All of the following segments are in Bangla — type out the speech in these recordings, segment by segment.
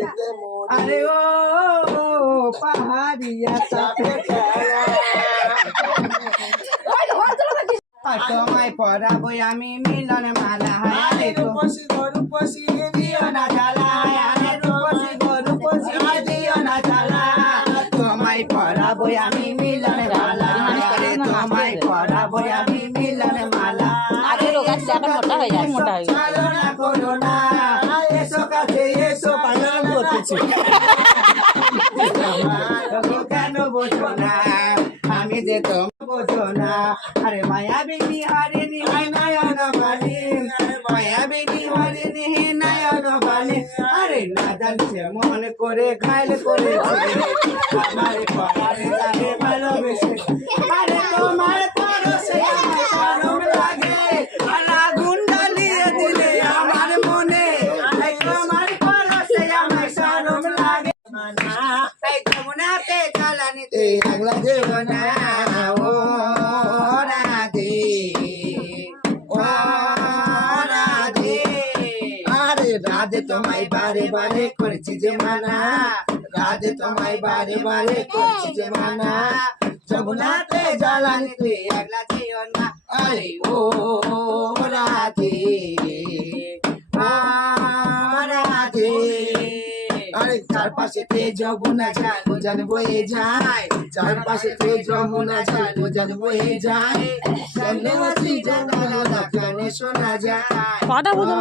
যেতে মরি। আরে ও পাহাড়িয়া সাপে তোমায় পরাবো আমি মিলন মালা আরে রূপসী গো রূপসী দিও না জ্বালা, আরে রূপসী গো রূপসী দিও না জ্বালা। তোমায় পরাবো আমি মিলন মালা, আরে তোমায় পরাবো আমি মিলন মালা। আগে রোগা ছিল এখন মোটা হয়ে যায় মোটা হয়ে যায় চলো না করো না, এসো কাছে এসো পাগল করতেছি। কেন বোঝো না আমি যে তোমার বোঝো না। আরে মায়া বিনি হারিনি হয় নয়ন বালি, মায়া বিনি হারিনি নয়ন বালি। আরে না জানছে মন করে ঘায়ল করেছে আমার পরারে লাগে ভালোবেসে। আরে তোমার পরশে আমার গরম লাগে, আর আগুন জ্বালিয়ে দিলে আমার মনে। এই তোমার পরশে আমার গরম লাগে, এই যমুনাতে জ্বালানিতে আগলা দেব না। ও রাধে ও রাধে, আরে রাধে তোমায় বারে বারে করেছি যে মানা, রাধে তোমায় বারে বারে করেছি যে মানা। যমুনাতে জ্বালানিতে আগলা যেও না। আরে ও রাধে ও রাধে, আরে চারপাশে যমুনা যায় বোঝান বয়ে যায়, চারপাশে যমুনা যায় বোঝান বয়ে যায়। সন্দেহী জানালা কানে শোনা যায় কথা বলতে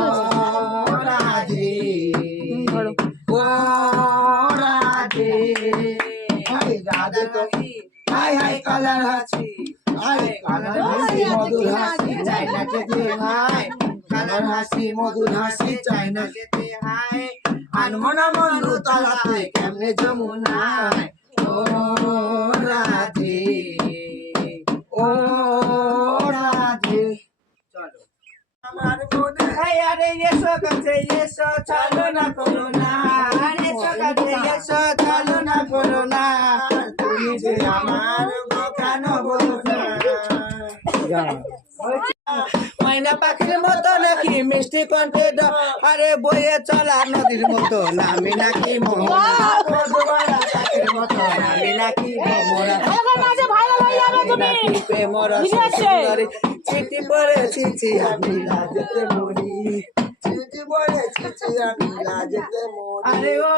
ও রাধে ও রাধে। হাই রাধে তো হাই হাই কালার হাসি, আরে কালার হাসি মধুর হাসি চাই না যেতে হাই, কালার হাসি মধুর হাসি চাই না যেতে হাই। আনমনা মনু তালাতে কেমনে যমুনায় ও রাধে ও রাধে। চলো আমার মনে আরে এসো কাছে এসো চলো না করো না, আরে এসো কাছে এসো চলো না করো না। তুমি যে আমার গো কেন বোঝো না। ময়না পাখির মতো নাকি মিষ্টি কণ্ঠে আরে বয়ে চলা নদীর মতো নামি নাকি মোহনা, পাখির মতো নামি নাকি মোরা নাকি প্রেমর সুন্দরী। চিঠি পড়ে চিঠি আমি লাজতে মরি, চিঠি বলে চিঠি আমি লাজতে মরি। আরে ও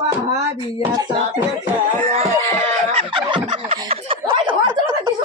পাহাড়িয়া সাপে খেলা